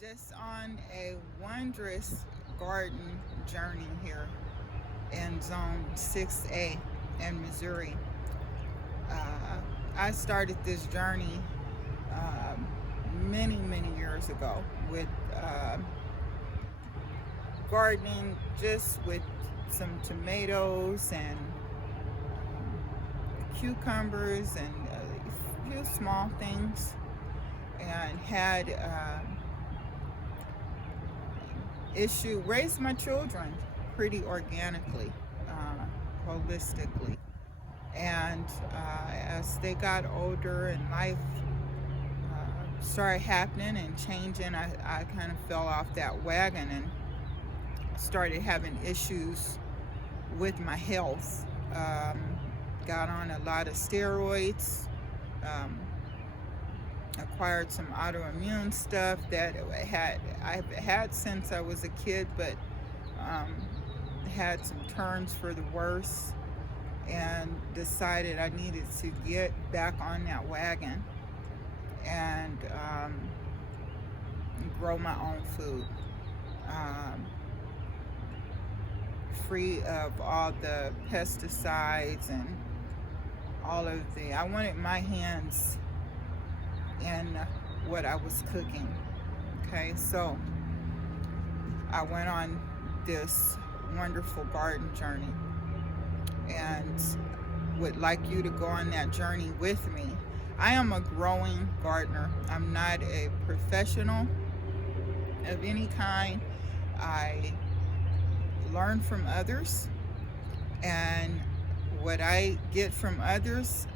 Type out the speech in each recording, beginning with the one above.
Just on a wondrous garden journey here in Zone 6A in Missouri. I started this journey many years ago with gardening, just with some tomatoes and cucumbers and a few small things, and had raised my children pretty organically, holistically. And as they got older and life started happening and changing, I kind of fell off that wagon and started having issues with my health. Got on a lot of steroids, acquired some autoimmune stuff that I've had since I was a kid, but had some turns for the worse, and decided I needed to get back on that wagon and grow my own food, free of all the pesticides and all of I wanted my hands in what I was cooking. Okay, so I went on this wonderful garden journey and would like you to go on that journey with me. I am a growing gardener. I'm not a professional of any kind. I learn from others, and what I get from others,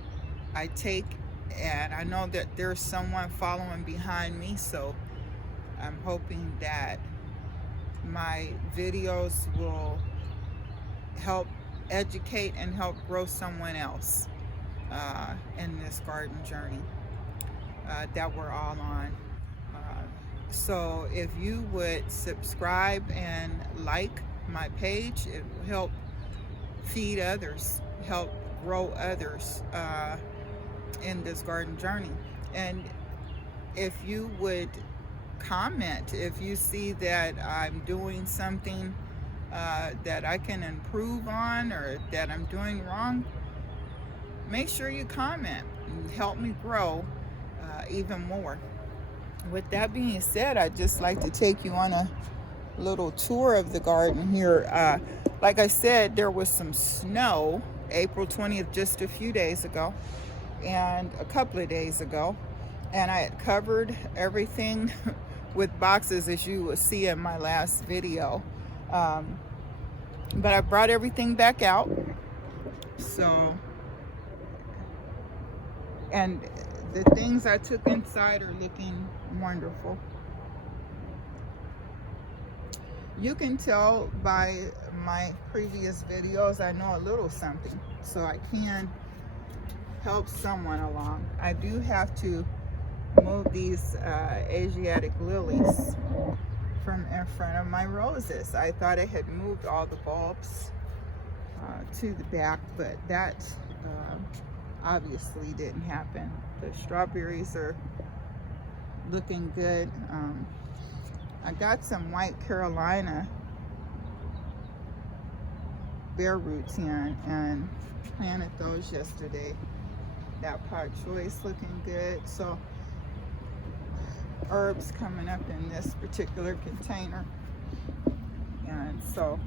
I take, and I know that there's someone following behind me, so I'm hoping that my videos will help educate and help grow someone else in this garden journey that we're all on. So if you would subscribe and like my page, it will help feed others, help grow others in this garden journey. And if you would comment, if you see that I'm doing something that I can improve on, or that I'm doing wrong, make sure you comment and help me grow even more. With that being said, I'd just like to take you on a little tour of the garden here. Like I said, there was some snow April 20th, just a few days ago, and a couple of days ago, and I had covered everything with boxes, as you will see in my last video. But I brought everything back out. So, and the things I took inside are looking wonderful. You can tell by my previous videos I know a little something, so I can help someone along. I do have to move these Asiatic lilies from in front of my roses. I thought I had moved all the bulbs to the back, but that obviously didn't happen. The strawberries are looking good. I got some white Carolina bare roots in and planted those yesterday. That pak choi is looking good. So herbs coming up in this particular container, and so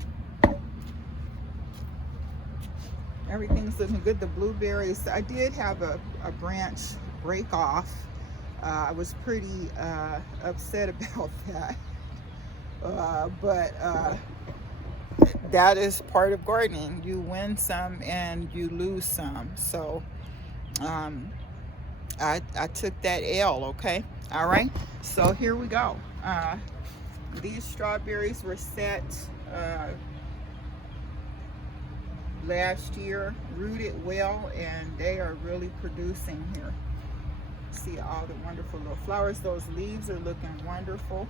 everything's looking good. The blueberries, I did have a branch break off. I was pretty upset about that, but that is part of gardening. You win some and you lose some. So I took that L, okay? All right, so here we go. These strawberries were set last year, rooted well, and they are really producing here. See all the wonderful little flowers. Those leaves are looking wonderful.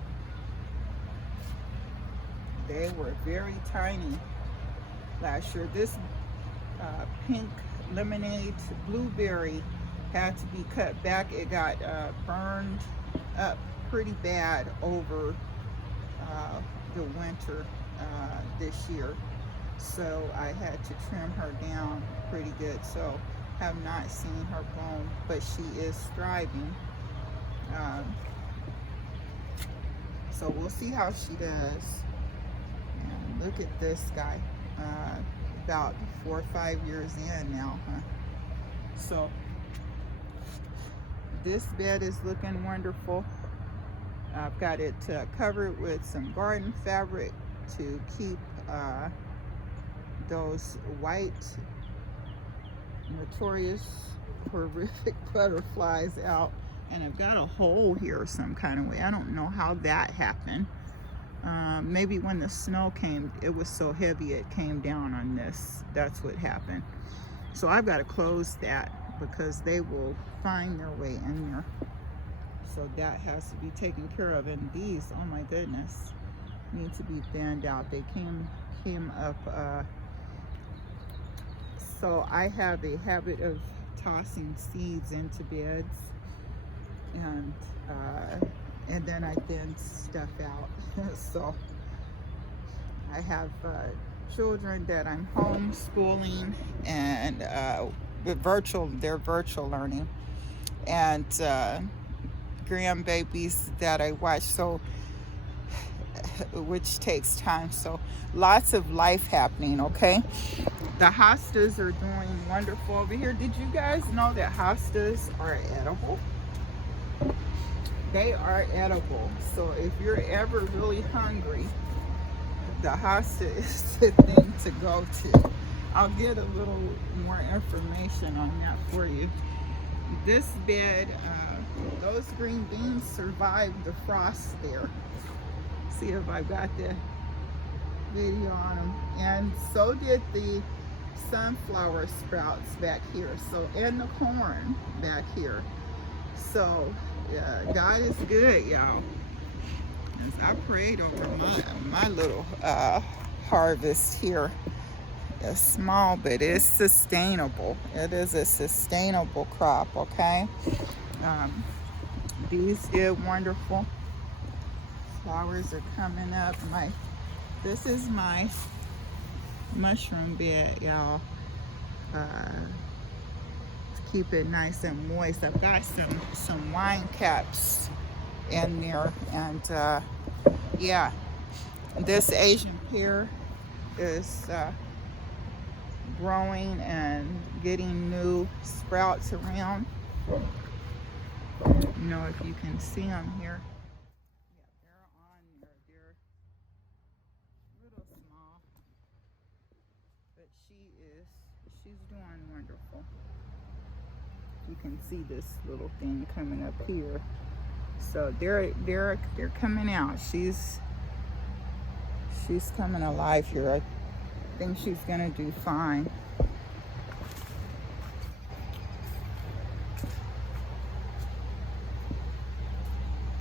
They were very tiny last year. This pink lemonade blueberry had to be cut back. It got burned up pretty bad over the winter this year. So I had to trim her down pretty good. So have not seen her bone, but she is thriving. So we'll see how she does. And look at this guy, about 4 or 5 years in now, huh? So this bed is looking wonderful. I've got it covered with some garden fabric to keep those white, notorious, horrific butterflies out. And I've got a hole here some kind of way. I don't know how that happened. Maybe when the snow came, it was so heavy it came down on this. That's what happened. So I've got to close that because they will find their way in there. So that has to be taken care of. And these, oh my goodness, need to be thinned out. They came up. So I have a habit of tossing seeds into beds, and then I thin stuff out. So I have children that I'm homeschooling, and they're virtual learning, and grandbabies that I watch, so which takes time. So lots of life happening. Okay, the hostas are doing wonderful over here. Did you guys know that hostas are edible? They are edible. So if you're ever really hungry, the hosta is the thing to go to. I'll get a little more information on that for you. This bed, those green beans survived the frost there. See if I've got the video on them. And so did the sunflower sprouts back here. So, and the corn back here. So, yeah, God is good, y'all. I prayed over my little harvest here. It's small, but it's sustainable. It is a sustainable crop, okay? These did wonderful. Flowers are coming up. This is my mushroom bed, y'all. Keep it nice and moist. I've got some wine caps in there, and yeah, this Asian pear is growing and getting new sprouts around. You know, if you can see them here. Yeah, they're on there. They're a little small, but she's doing wonderful. You can see this little thing coming up here. So they're coming out. She's coming alive here. I think she's gonna do fine.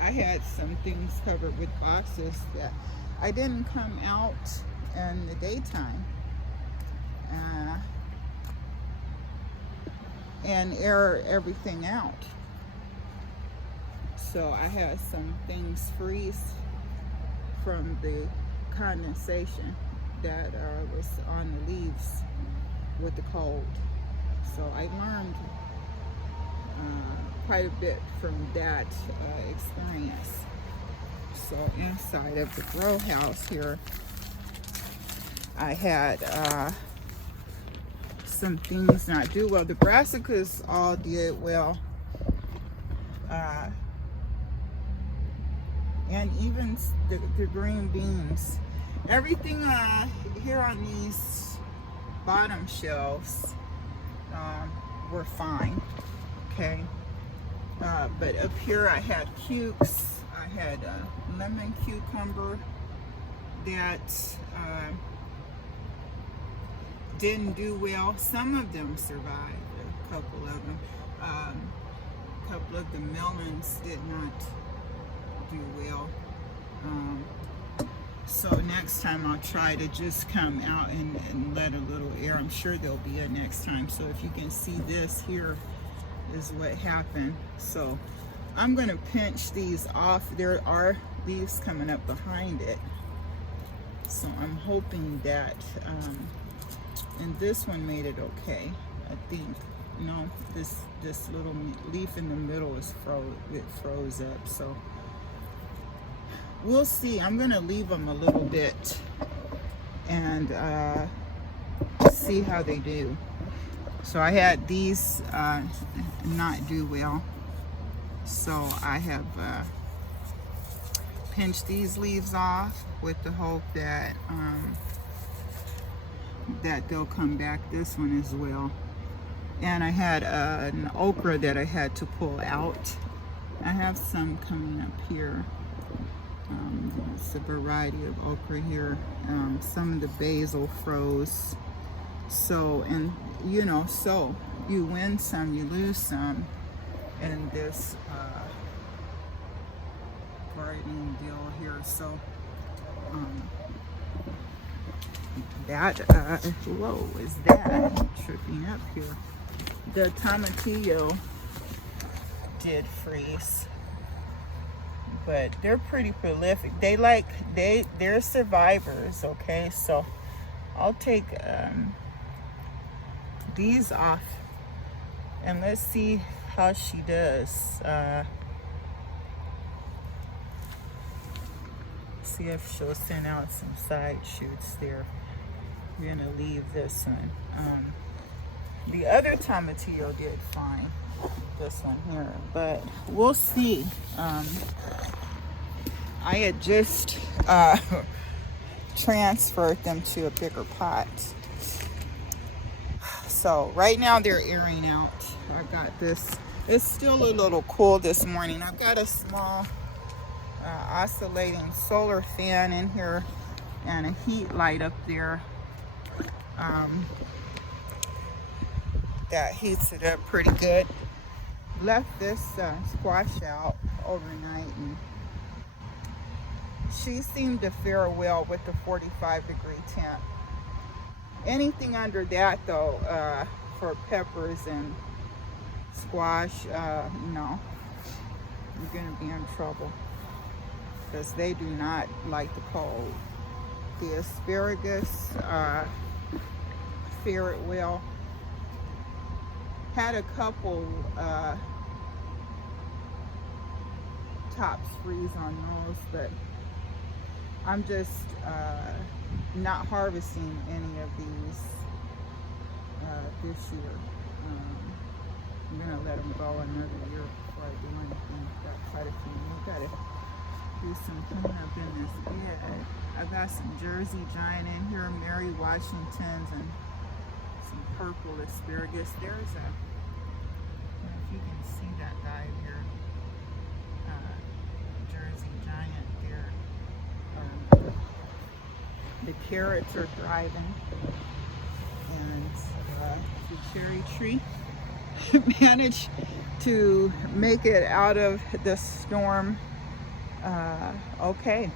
I had some things covered with boxes that I didn't come out in the daytime and air everything out. So I had some things freeze from the condensation that was on the leaves with the cold. So I learned quite a bit from that experience. So inside of the grow house here, I had some things not do well. The brassicas all did well. And even the green beans. Everything here on these bottom shelves were fine, okay? But up here I had cukes. I had a lemon cucumber that didn't do well. Some of them survived, a couple of them. A couple of the melons did not do well. So next time I'll try to just come out and let a little air. I'm sure there'll be a next time. So if you can see, this here is what happened. So I'm going to pinch these off. There are leaves coming up behind it. So I'm hoping that, and this one made it okay, I think. No, this little leaf in the middle is froze up. So we'll see. I'm going to leave them a little bit and see how they do. So I had these not do well. So I have pinched these leaves off with the hope that that they'll come back. This one as well. And I had an okra that I had to pull out. I have some coming up here. It's a variety of okra here. Some of the basil froze. So, and you know, so you win some, you lose some in this gardening deal here. So that whoa, is that tripping up here? The tomatillo did freeze, but they're pretty prolific. They're survivors. Okay, so I'll take these off and let's see how she does. See if she'll send out some side shoots there. We're gonna leave this one. The other tomatillo did fine, this one here, but we'll see. I had just transferred them to a bigger pot. So right now they're airing out. I got this. It's still a little cool this morning. I've got a small oscillating solar fan in here and a heat light up there. That heats it up pretty good. Left this squash out overnight, and she seemed to fare well with the 45-degree temp. Anything under that though, for peppers and squash, no, you're gonna be in trouble because they do not like the cold. The asparagus fare it well. Had a couple tops freeze on those, but I'm just not harvesting any of these this year. I'm gonna let them go another year before I do anything. Got quite a few. We gotta do some cleanup in this bed. I've got some Jersey Giant in here, Mary Washingtons, and some purple asparagus. There's a, I don't know if you can see that guy here, Jersey Giant there. The carrots are thriving, and the cherry tree managed to make it out of the storm. Okay.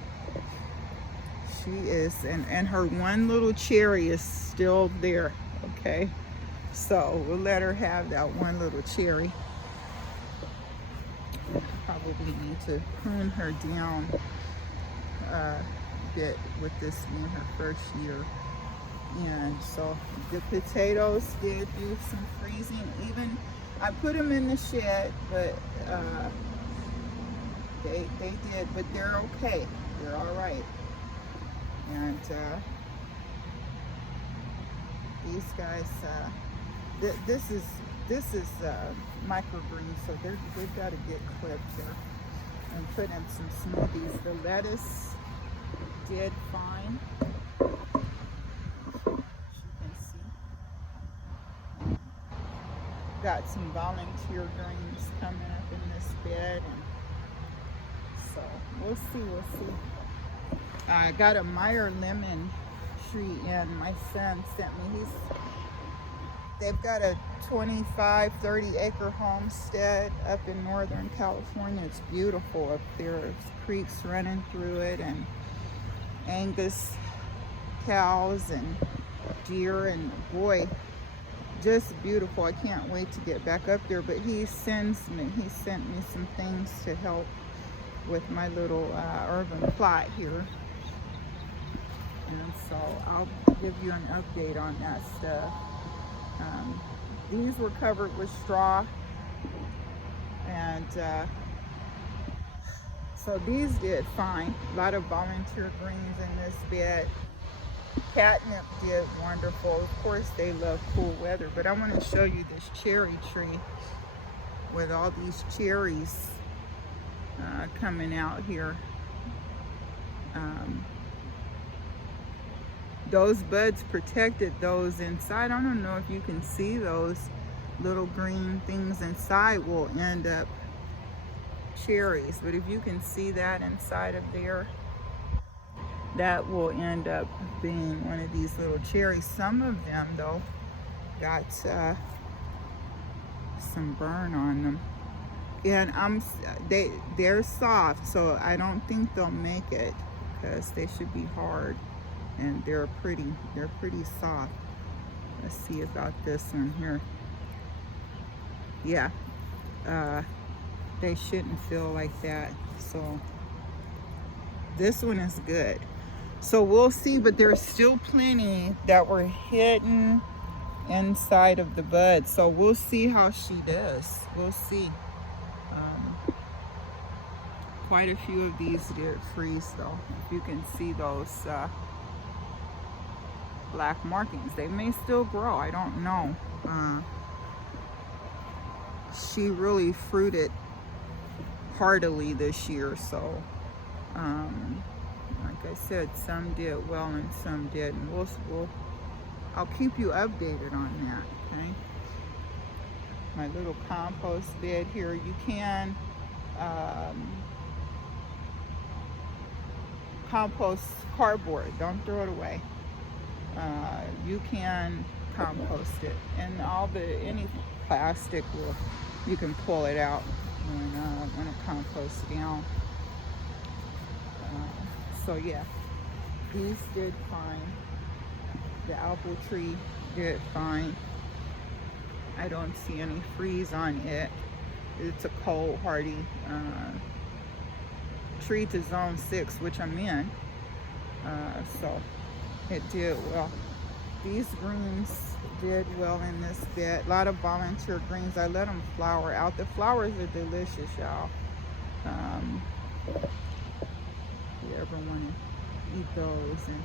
She is, and her one little cherry is still there. Okay, so we'll let her have that one little cherry. Probably need to prune her down a bit with this being her first year. And so the potatoes did do some freezing. Even I put them in the shed, but they did, but they're okay. They're all right. And these guys, this is microgreen, so they've got to get clipped there and put in some smoothies. The lettuce did fine, as you can see. Got some volunteer greens coming up in this bed, and so we'll see. I got a Meyer lemon tree in. My son sent me. They've got a 25-30 acre homestead up in Northern California. It's beautiful up there. There's creeks running through it, and Angus cows and deer, and boy, just beautiful. I can't wait to get back up there, but he sent me some things to help with my little urban plot here. And so I'll give you an update on that stuff. These were covered with straw, and so these did fine. A lot of volunteer greens in this bed. Catnip did wonderful. Of course, they love cool weather, but I want to show you this cherry tree with all these cherries coming out here. Those buds protected those inside. I don't know if you can see those little green things inside will end up cherries, but if you can see that inside of there, that will end up being one of these little cherries. Some of them though got some burn on them, and they're soft, so I don't think they'll make it because they should be hard, and they're pretty soft. Let's see about this one here. Yeah, they shouldn't feel like that. So this one is good. So we'll see, but there's still plenty that were hidden inside of the bud. So we'll see how she does. We'll see. Quite a few of these did freeze though. If you can see those black markings, they may still grow. I don't know. She really fruited heartily this year, so like I said, some did well and some didn't. I'll keep you updated on that. Okay, my little compost bed here. You can compost cardboard. Don't throw it away. You can compost it, and any plastic you can pull it out when it composts down. So yeah, these did fine. The apple tree did fine. I don't see any freeze on it. It's a cold hardy tree to zone 6, which I'm in. So it did well. These greens did well in this bed. A lot of volunteer greens. I let them flower out. The flowers are delicious, y'all. If you ever want to eat those. And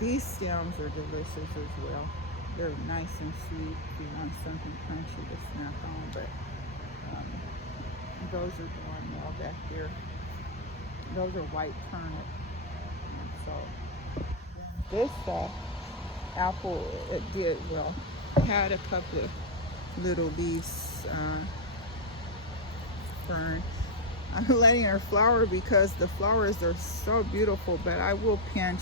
these stems are delicious as well. They're nice and sweet if you want something crunchy to snack on. But those are doing well back there. Those are white turnip. And so this apple, it did well. Had a couple of little leaves burn. I'm letting her flower because the flowers are so beautiful, but I will pinch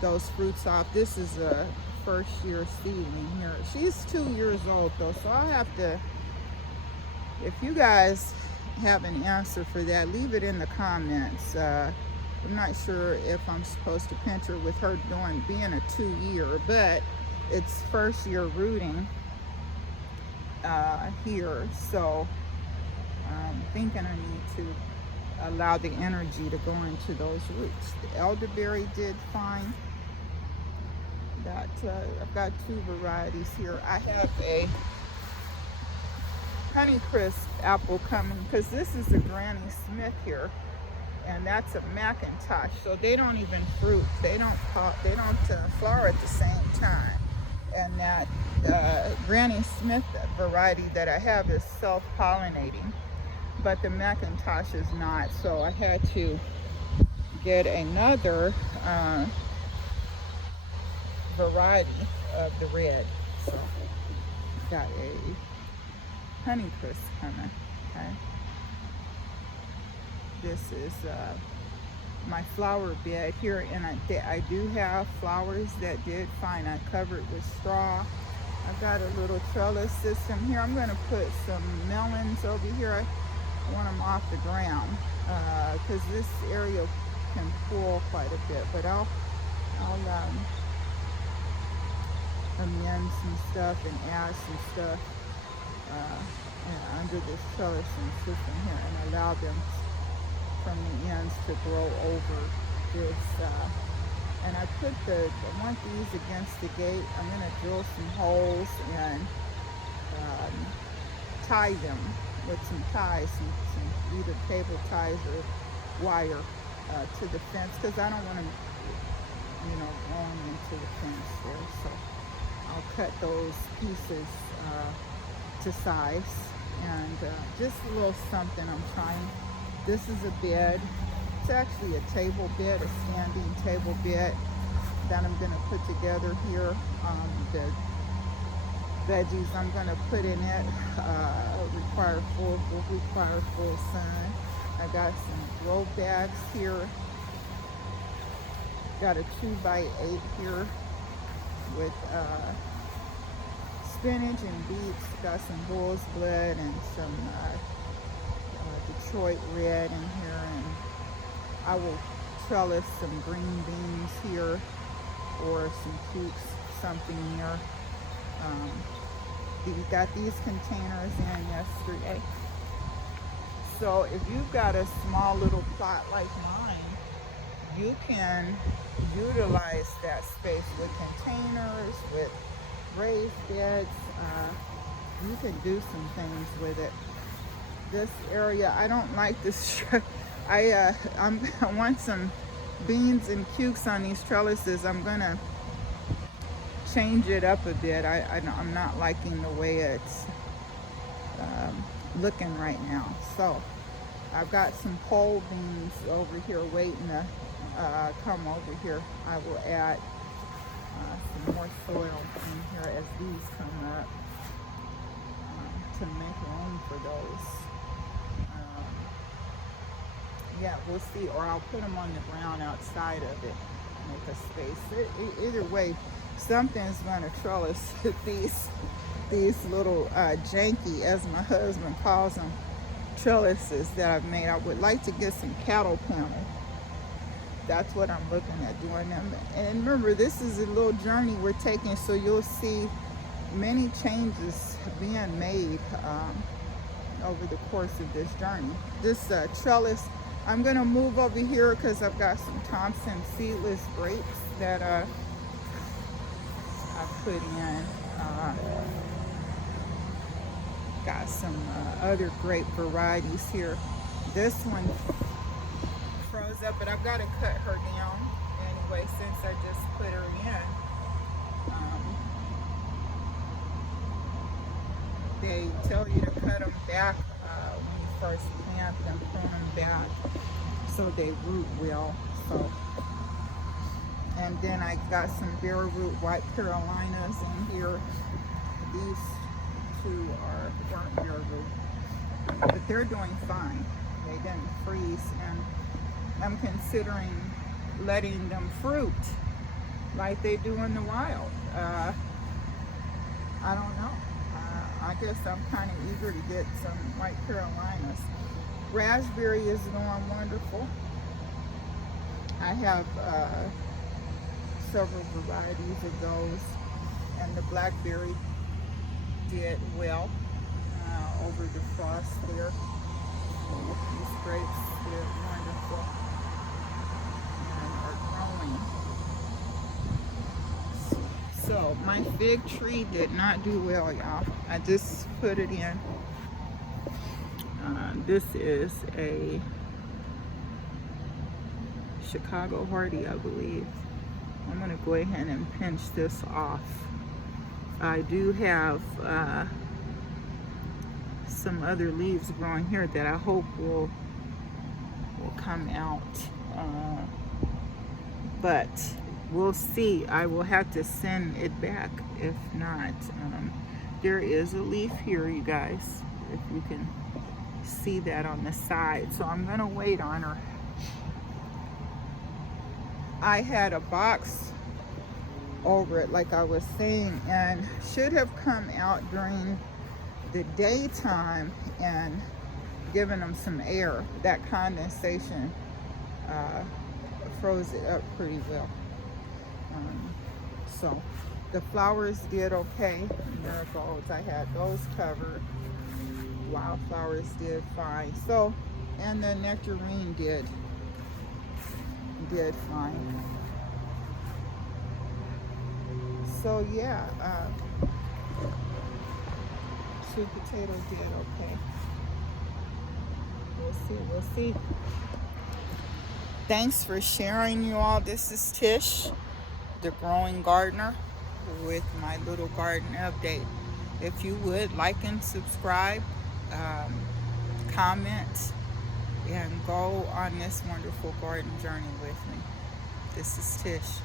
those fruits off. This is a first year seedling here. She's 2 years old though, so I'll have to, if you guys have an answer for that, leave it in the comments. I'm not sure if I'm supposed to pinch her with her being a 2-year, but it's first year rooting here, so I'm thinking I need to allow the energy to go into those roots. The elderberry did fine. I've got 2 varieties here. I have a Honeycrisp apple coming because this is a Granny Smith here, and that's a Macintosh. So they don't even fruit. They don't flower at the same time. And that Granny Smith variety that I have is self-pollinating, but the Macintosh is not. So I had to get another variety of the red. So got a Honeycrisp coming. Okay. This is my flower bed here, and I do have flowers that did fine. I covered with straw. I've got a little trellis system here. I'm going to put some melons over here. I want them off the ground because this area can pull quite a bit. But I'll amend some stuff and add some stuff under this trellising system here, and allow them from the ends to grow over this. And I want these against the gate. I'm going to drill some holes and tie them with some ties, some either cable ties or wire to the fence, because I don't want them, going into the fence there. So I'll cut those pieces to size, and just a little something I'm trying. This is a bed. It's actually a table bed, a standing table bed that I'm going to put together here. The veggies I'm going to put in it will require full sun. I got some grow bags here. Got a 2x8 here with spinach and beets. Got some bull's blood and some Detroit red in here, and I will trellis some green beans here or some coops, something here. We got these containers in yesterday. So if you've got a small little plot like mine, you can utilize that space with containers, with raised beds. You can do some things with it. This area, I don't like this. I want some beans and cukes on these trellises. I'm gonna change it up a bit. I'm not liking the way it's looking right now. So I've got some pole beans over here waiting to come over here. I will add some more soil in here as these come up to make room for those. Yeah, we'll see. Or I'll put them on the ground outside of it, make a space. Either way, something's going to trellis these little janky, as my husband calls them, trellises that I've made. I would like to get some cattle panel. That's what I'm looking at doing them. And remember, this is a little journey we're taking, so you'll see many changes being made over the course of this journey. This trellis, I'm going to move over here because I've got some Thompson Seedless grapes that I put in. Got some other grape varieties here. This one froze up, but I've got to cut her down anyway since I just put her in. They tell you to cut them back when you first plant them, prune them back so they root well. So, and then I got some bare root white Carolinas in here. These two weren't bare root, but they're doing fine. They didn't freeze, and I'm considering letting them fruit like they do in the wild. I don't know. I guess I'm kind of eager to get some white Carolinas. Raspberry is doing wonderful. I have several varieties of those, and the blackberry did well over the frost there. These grapes did wonderful and are growing. So my fig tree did not do well, y'all. I just put it in. This is a Chicago Hardy, I believe. I'm gonna go ahead and pinch this off. I do have some other leaves growing here that I hope will come out, but we'll see. I will have to send it back if not. There is a leaf here, you guys, if you can see that on the side. So I'm gonna wait on her. I had a box over it, like I was saying, and should have come out during the daytime and given them some air. That condensation froze it up pretty well. So The flowers did okay. Marigolds, I had those covered. Wildflowers did fine. So, and the nectarine did fine. So yeah, sweet potato did okay. We'll see. Thanks for sharing, you all. This is Tish, the growing gardener, with my little garden update. If you would, like and subscribe, comment, and go on this wonderful garden journey with me. This is Tish.